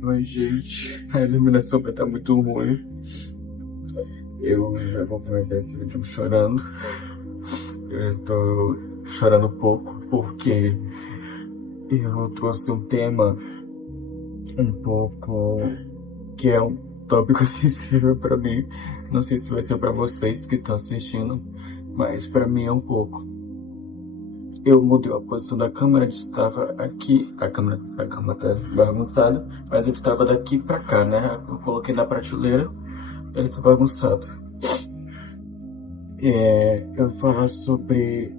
Oi, gente. A iluminação vai estar muito ruim. Eu já vou começar esse vídeo chorando. Eu estou chorando um pouco porque eu trouxe um tema um pouco que é um tópico sensível para mim. Não sei se vai ser para vocês que estão assistindo, mas para mim é um pouco. Eu mudei a posição da câmera, estava aqui, a câmera tá bagunçada, mas eu estava daqui para cá, né? Eu coloquei na prateleira, ele tá bagunçado. Eu vou falar sobre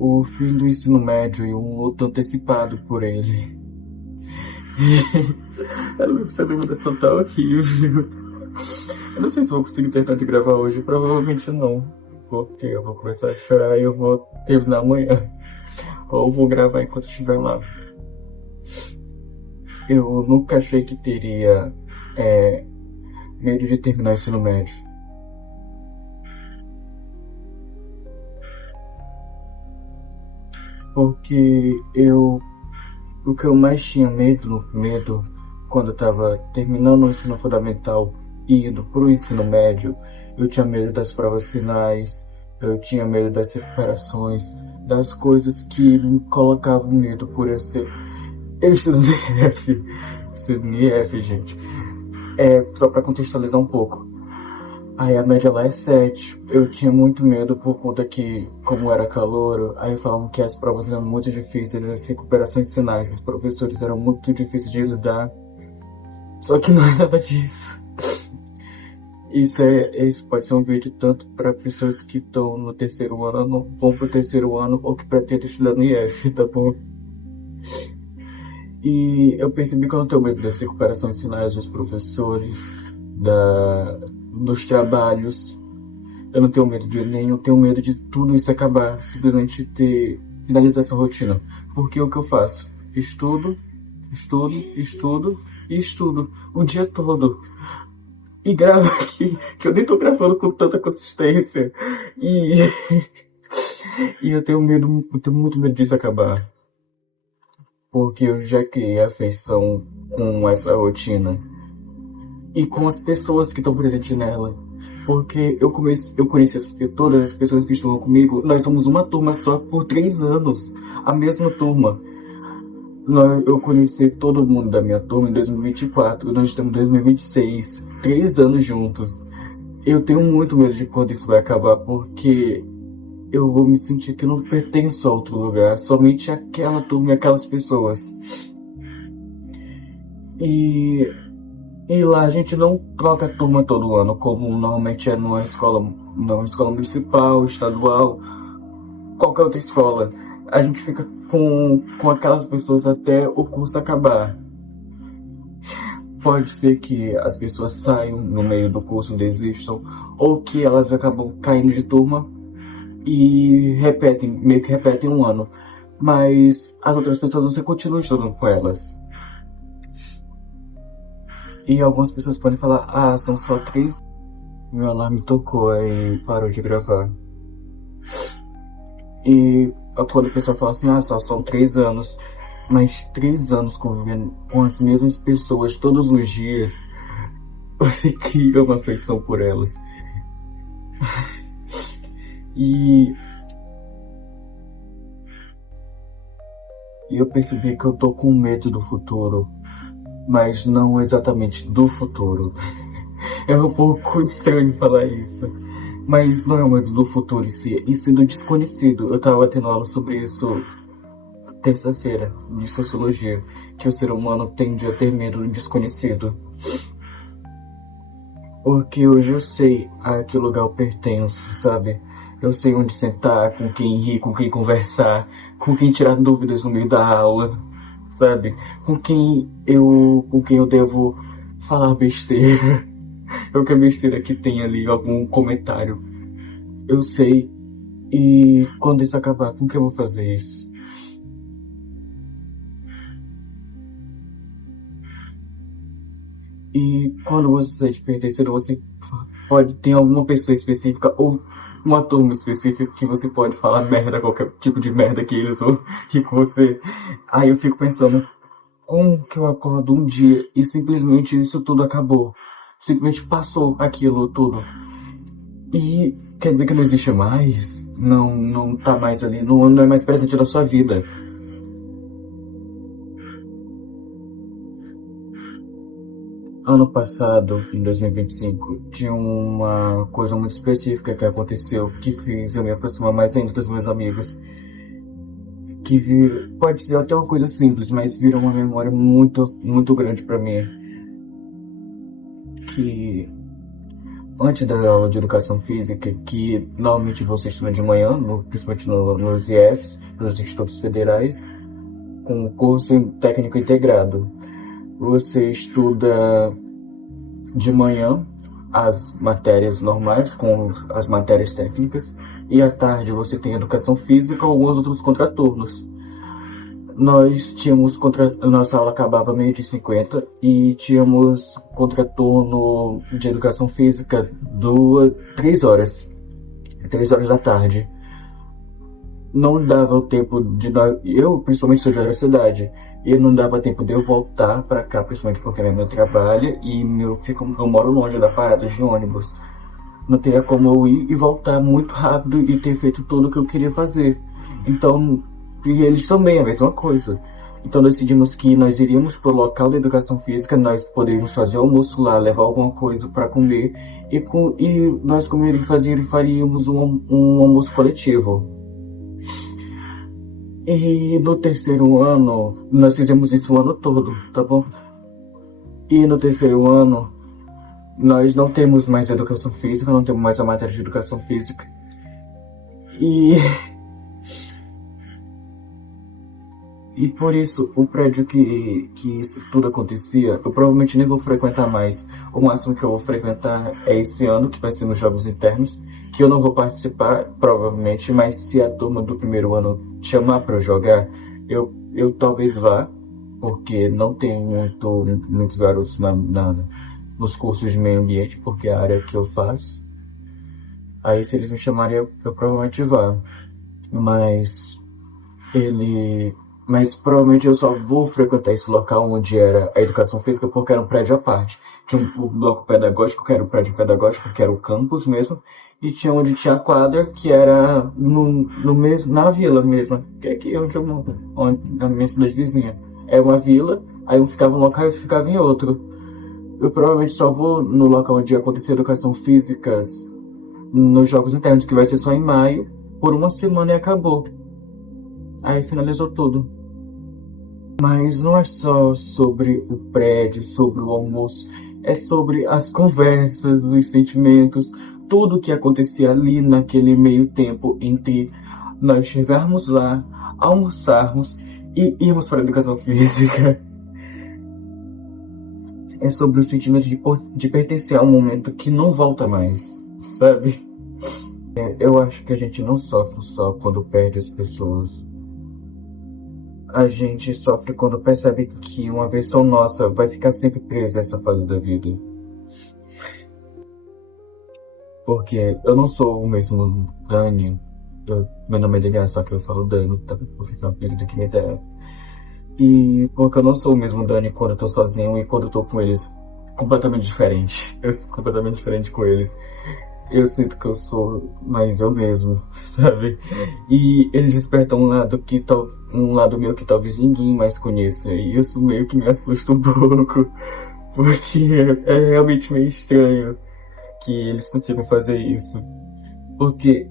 o fim do ensino médio e um luto antecipado por ele. Essa iluminação tá horrível. Eu não sei se vou conseguir terminar de gravar hoje, provavelmente não. Porque eu vou começar a chorar e eu vou terminar amanhã. Ou vou gravar enquanto estiver lá. Eu nunca achei que teria medo de terminar o ensino médio. Porque o que eu mais tinha medo quando eu estava terminando o ensino fundamental e indo para o ensino médio, eu tinha medo das provas finais, eu tinha medo das recuperações, das coisas que me colocavam medo por eu ser... Eu estudo no IF, estudo no IF, gente. Só para contextualizar um pouco. Aí a média lá é 7. Eu tinha muito medo por conta que, como era calouro, aí falavam que as provas eram muito difíceis, as recuperações finais, os professores eram muito difíceis de lidar. Só que não é nada disso. Isso pode ser um vídeo tanto para pessoas que estão no terceiro ano, vão pro terceiro ano, ou que pretendem estudar no IF, tá bom? E eu percebi que eu não tenho medo das recuperações finais dos professores, dos trabalhos. Eu não tenho medo de Enem, eu tenho medo de tudo isso acabar, simplesmente finalizar essa rotina. Porque o que eu faço? Estudo, estudo, estudo e estudo o dia todo. E gravo aqui, que eu nem tô gravando com tanta consistência. E, e eu tenho muito medo disso acabar. Porque eu já criei afeição com essa rotina. E com as pessoas que estão presentes nela. Porque eu conheci todas as pessoas que estão comigo. Nós somos uma turma só por 3 anos. A mesma turma. Eu conheci todo mundo da minha turma em 2024. Nós estamos em 2026. 3 anos juntos. Eu tenho muito medo de quando isso vai acabar. Porque eu vou me sentir que eu não pertenço a outro lugar. Somente aquela turma e aquelas pessoas. E lá a gente não troca turma todo ano, como normalmente é numa escola municipal, estadual, qualquer outra escola. A gente fica com aquelas pessoas até o curso acabar. Pode ser que as pessoas saiam no meio do curso, desistam, ou que elas acabam caindo de turma e meio que repetem um ano. Mas as outras pessoas você continua estudando com elas. E algumas pessoas podem falar, são só 3. Meu alarme tocou, aí parou de gravar. E quando a pessoa fala assim, só são 3 anos. Mas 3 anos convivendo com as mesmas pessoas todos os dias, você cria uma afeição por elas. E eu percebi que eu tô com medo do futuro. Mas não exatamente do futuro. É um pouco estranho falar isso. Mas não é o medo do futuro em si, e sim do desconhecido. Eu tava tendo aula sobre isso terça-feira, de sociologia, que o ser humano tende a ter medo do desconhecido. Porque hoje eu sei a que lugar eu pertenço, sabe? Eu sei onde sentar, com quem rir, com quem conversar, com quem tirar dúvidas no meio da aula, sabe? Com quem eu devo falar besteira. Qualquer besteira que tem ali, algum comentário. Eu sei. E quando isso acabar, com que eu vou fazer isso? E quando você se sente pertencendo, você pode ter alguma pessoa específica ou uma turma específica que você pode falar merda, qualquer tipo de merda que eles ou que você. Aí eu fico pensando, como que eu acordo um dia e simplesmente isso tudo acabou? Simplesmente passou aquilo tudo. E quer dizer que não existe mais? Não tá mais ali, não é mais presente na sua vida. Ano passado, em 2025, tinha uma coisa muito específica que aconteceu que fez eu me aproximar mais ainda dos meus amigos. Pode ser até uma coisa simples, mas virou uma memória muito, muito grande pra mim. Que antes da aula de educação física, que normalmente você estuda de manhã, principalmente nos IFs, nos institutos federais, com curso técnico integrado. Você estuda de manhã as matérias normais, com as matérias técnicas, e à tarde você tem educação física ou alguns outros contraturnos. Nossa aula acabava 12h50 e tínhamos contraturno de educação física 3 horas da tarde. Não dava o tempo eu principalmente sou de outra cidade, e não dava tempo de eu voltar pra cá, principalmente porque minha mãe trabalha e eu moro longe da parada de ônibus. Não teria como eu ir e voltar muito rápido e ter feito tudo o que eu queria fazer. Então, e eles também, a mesma coisa. Então decidimos que nós iríamos pro local da educação física, nós poderíamos fazer almoço lá, levar alguma coisa para comer e nós faríamos um almoço coletivo. E no terceiro ano, nós fizemos isso o ano todo, tá bom? E no terceiro ano, nós não temos mais educação física, não temos mais a matéria de educação física. E por isso, o prédio que isso tudo acontecia, eu provavelmente nem vou frequentar mais. O máximo que eu vou frequentar é esse ano, que vai ser nos Jogos Internos, que eu não vou participar, provavelmente, mas se a turma do primeiro ano chamar para eu jogar, eu talvez vá, porque não tem muitos garotos nos cursos de meio ambiente, porque é a área que eu faço. Aí se eles me chamarem, eu provavelmente vá. Mas provavelmente eu só vou frequentar esse local onde era a educação física porque era um prédio à parte. Tinha um bloco pedagógico, que era o prédio pedagógico, que era o campus mesmo, e tinha onde tinha a quadra, que era no mesmo, na vila mesmo, que é aqui onde eu moro, na minha cidade vizinha. É uma vila, aí um ficava em um local e outro ficava em outro. Eu provavelmente só vou no local onde ia acontecer educação física nos Jogos Internos, que vai ser só em maio, por uma semana e acabou. Aí finalizou tudo. Mas não é só sobre o prédio, sobre o almoço, é sobre as conversas, os sentimentos, tudo que acontecia ali naquele meio tempo entre nós chegarmos lá, almoçarmos e irmos para a educação física. É sobre o sentimento de pertencer a um momento que não volta mais, sabe? Eu acho que a gente não sofre só quando perde as pessoas. A gente sofre quando percebe que uma versão nossa vai ficar sempre presa nessa fase da vida. Porque eu não sou o mesmo Dani. Meu nome é Daniel, só que eu falo Dani, tá? Porque foi uma pergunta que me deram. E porque eu não sou o mesmo Dani quando eu tô sozinho e quando eu tô com eles. Completamente diferente. Eu sou completamente diferente com eles. Eu sinto que eu sou mais eu mesmo, sabe? E eles despertam um lado meu que talvez ninguém mais conheça. E isso meio que me assusta um pouco. Porque é realmente meio estranho que eles consigam fazer isso. Porque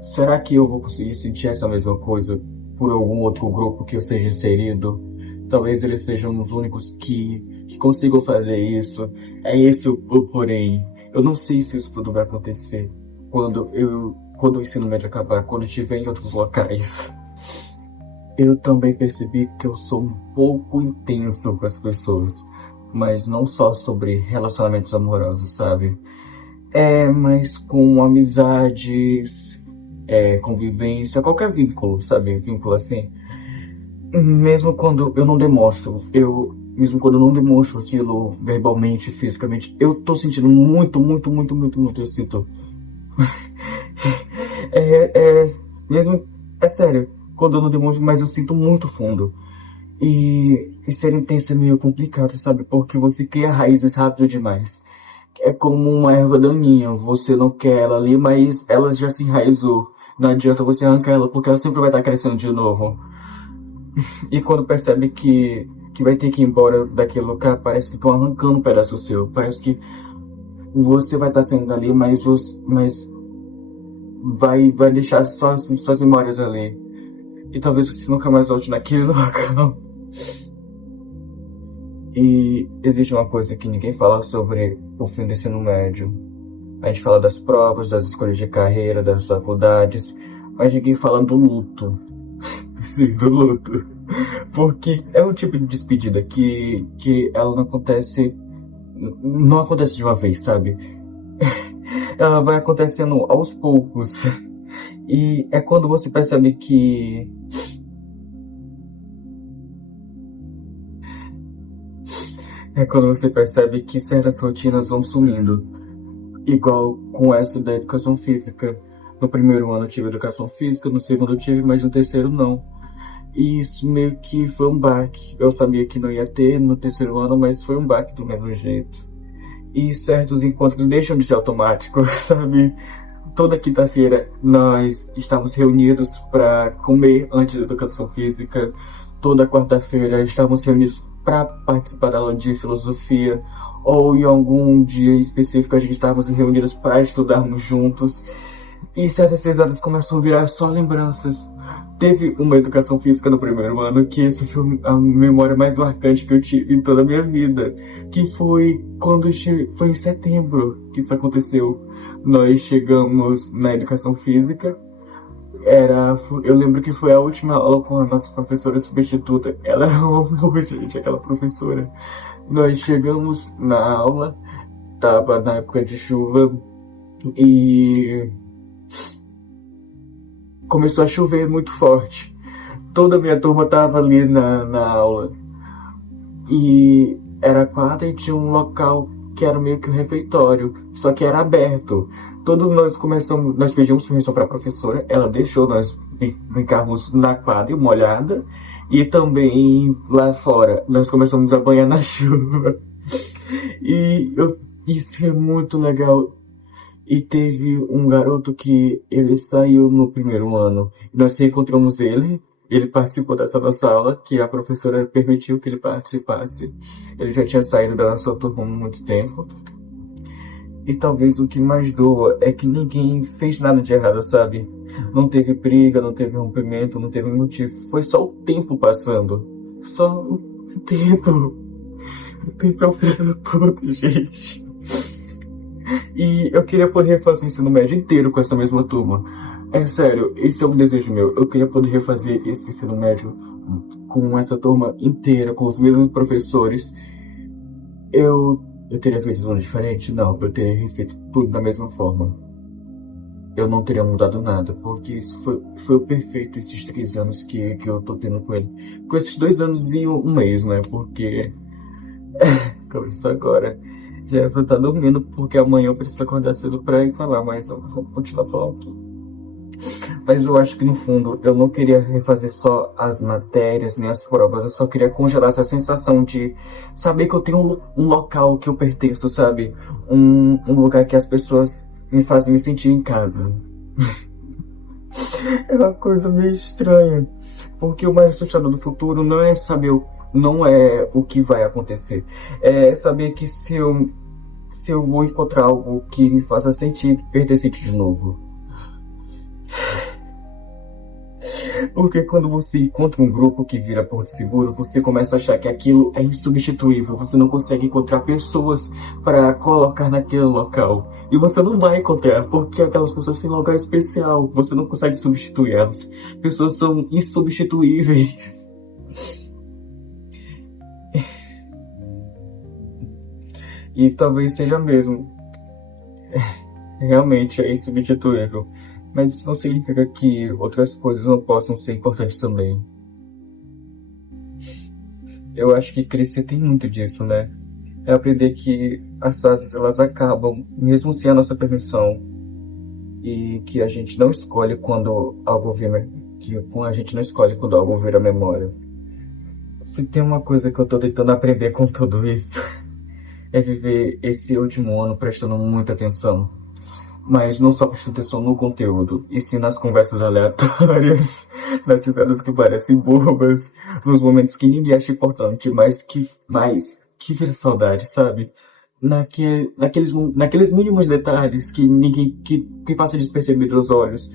será que eu vou conseguir sentir essa mesma coisa por algum outro grupo que eu seja inserido? Talvez eles sejam os únicos que consigam fazer isso. É esse o porém. Eu não sei se isso tudo vai acontecer quando o ensino médio acabar, quando estiver em outros locais. Eu também percebi que eu sou um pouco intenso com as pessoas, mas não só sobre relacionamentos amorosos, sabe? Mas com amizades, convivência, qualquer vínculo, sabe? Vínculo assim. Mesmo quando eu não demonstro, mesmo quando eu não demonstro aquilo verbalmente, fisicamente, eu tô sentindo muito, muito, muito, muito, muito, eu sinto É, é mesmo, é sério, quando eu não demonstro, mas eu sinto muito fundo. E ser intenso é meio complicado, sabe? Porque você cria raízes rápido demais. É como uma erva daninha, você não quer ela ali, mas ela já se enraizou. Não adianta você arrancar ela, porque ela sempre vai estar crescendo de novo. E quando percebe que vai ter que ir embora daquele lugar, parece que estão arrancando um pedaço seu. Parece que você vai estar saindo dali, mas vai deixar só suas memórias ali. E talvez você nunca mais volte naquele local. E existe uma coisa que ninguém fala sobre o fim do ensino médio. A gente fala das provas, das escolhas de carreira, das faculdades, mas ninguém fala do luto. Sim, do luto. Porque é um tipo de despedida que ela não acontece de uma vez, sabe? Ela vai acontecendo aos poucos. E é quando você percebe que certas rotinas vão sumindo. Igual com essa da educação física. No primeiro ano eu tive educação física, no segundo eu tive, mas no terceiro não. E isso meio que foi um baque. Eu sabia que não ia ter no terceiro ano, mas foi um baque do mesmo jeito. E certos encontros deixam de ser automáticos, sabe? Toda quinta-feira nós estávamos reunidos para comer antes da educação física. Toda quarta-feira estávamos reunidos para participar da aula de filosofia. Ou em algum dia específico a gente estávamos reunidos para estudarmos juntos. E certas risadas começam a virar só lembranças. Teve uma educação física no primeiro ano que essa foi a memória mais marcante que eu tive em toda a minha vida. Que foi foi em setembro que isso aconteceu. Nós chegamos na educação física. Eu lembro que foi a última aula com a nossa professora substituta. Ela era uma amor, gente, aquela professora. Nós chegamos na aula, tava na época de chuva e começou a chover muito forte. Toda a minha turma tava ali na aula. E era quadra e tinha um local que era meio que um refeitório, só que era aberto. Todos nós pedimos permissão para a professora, ela deixou nós brincarmos na quadra molhada e também lá fora. Nós começamos a banhar na chuva. Isso é muito legal. E teve um garoto que ele saiu no primeiro ano. Nós encontramos ele participou dessa nossa aula, que a professora permitiu que ele participasse. Ele já tinha saído da nossa turma há muito tempo. E talvez o que mais doa é que ninguém fez nada de errado, sabe? Não teve briga, não teve rompimento, não teve motivo. Foi só o tempo passando. Só o tempo. O tempo é o filho da puta, gente. E eu queria poder refazer o ensino médio inteiro com essa mesma turma. É sério, esse é um desejo meu. Eu queria poder refazer esse ensino médio com essa turma inteira, com os mesmos professores. Eu teria feito tudo diferente? Não, eu teria feito tudo da mesma forma. Eu não teria mudado nada, porque isso foi o perfeito, esses 3 anos que eu tô tendo com ele. Com esses 2 anos e um mês, né? Porque começou agora. Já é pra eu estar dormindo, porque amanhã eu preciso acordar cedo pra ir falar, mas eu vou continuar falando aqui. Mas eu acho que no fundo eu não queria refazer só as matérias nem as provas, eu só queria congelar essa sensação de saber que eu tenho um local que eu pertenço, sabe? Um lugar que as pessoas me fazem me sentir em casa. É uma coisa meio estranha, porque o mais assustador do futuro não é o que vai acontecer, é saber que se eu vou encontrar algo que me faça sentir pertencente de novo. Porque quando você encontra um grupo que vira Porto Seguro, você começa a achar que aquilo é insubstituível. Você não consegue encontrar pessoas para colocar naquele local. E você não vai encontrar, porque aquelas pessoas têm lugar especial. Você não consegue substituir elas. Pessoas são insubstituíveis. E talvez seja mesmo. Realmente é insubstituível. Mas isso não significa que outras coisas não possam ser importantes também. Eu acho que crescer tem muito disso, né? É aprender que as fases elas acabam, mesmo sem a nossa permissão. e que a gente não escolhe quando algo vira, que a gente não escolhe quando algo vira memória. Se tem uma coisa que eu tô tentando aprender com tudo isso, é viver esse último ano prestando muita atenção. Mas não só prestando atenção no conteúdo, e sim nas conversas aleatórias, nas risadas que parecem bobas, nos momentos que ninguém acha importante, mas que vira saudade, sabe? Naqueles mínimos detalhes que ninguém, que passa despercebido aos olhos.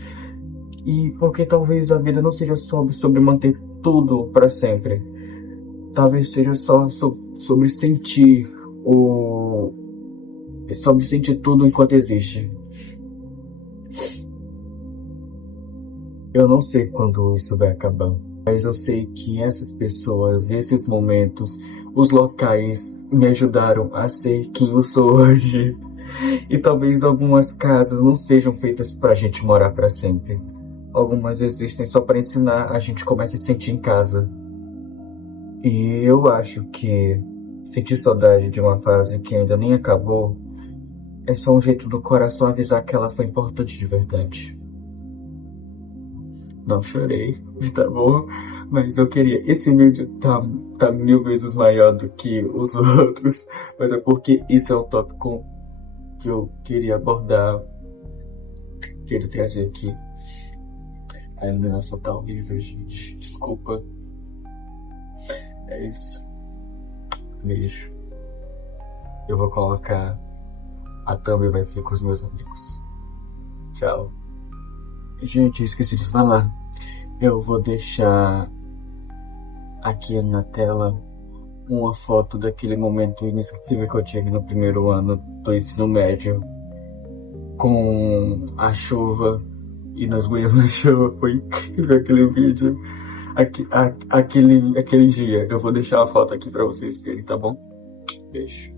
E porque talvez a vida não seja só sobre manter tudo para sempre. Talvez seja só sobre sentir o, sobre sentir tudo enquanto existe. Eu não sei quando isso vai acabar, mas eu sei que essas pessoas, esses momentos, os locais me ajudaram a ser quem eu sou hoje. E talvez algumas casas não sejam feitas pra gente morar pra sempre. Algumas existem só para ensinar a gente como é se sentir em casa. E eu acho que sentir saudade de uma fase que ainda nem acabou é só um jeito do coração avisar que ela foi importante de verdade. Não chorei, tá bom? Mas eu queria. Esse vídeo tá 1000 vezes maior do que os outros, mas é porque isso é um tópico que eu queria abordar, queria trazer aqui. A iluminação tá horrível, gente. Desculpa. É isso. Beijo. Eu vou colocar. A thumb vai ser com os meus amigos. Tchau. Gente, esqueci de falar. Eu vou deixar aqui na tela uma foto daquele momento inesquecível que eu tive no primeiro ano do ensino médio. Com a chuva e nós banhamos na chuva. Foi incrível aquele vídeo. Aquele dia. Eu vou deixar a foto aqui pra vocês verem, tá bom? Beijo.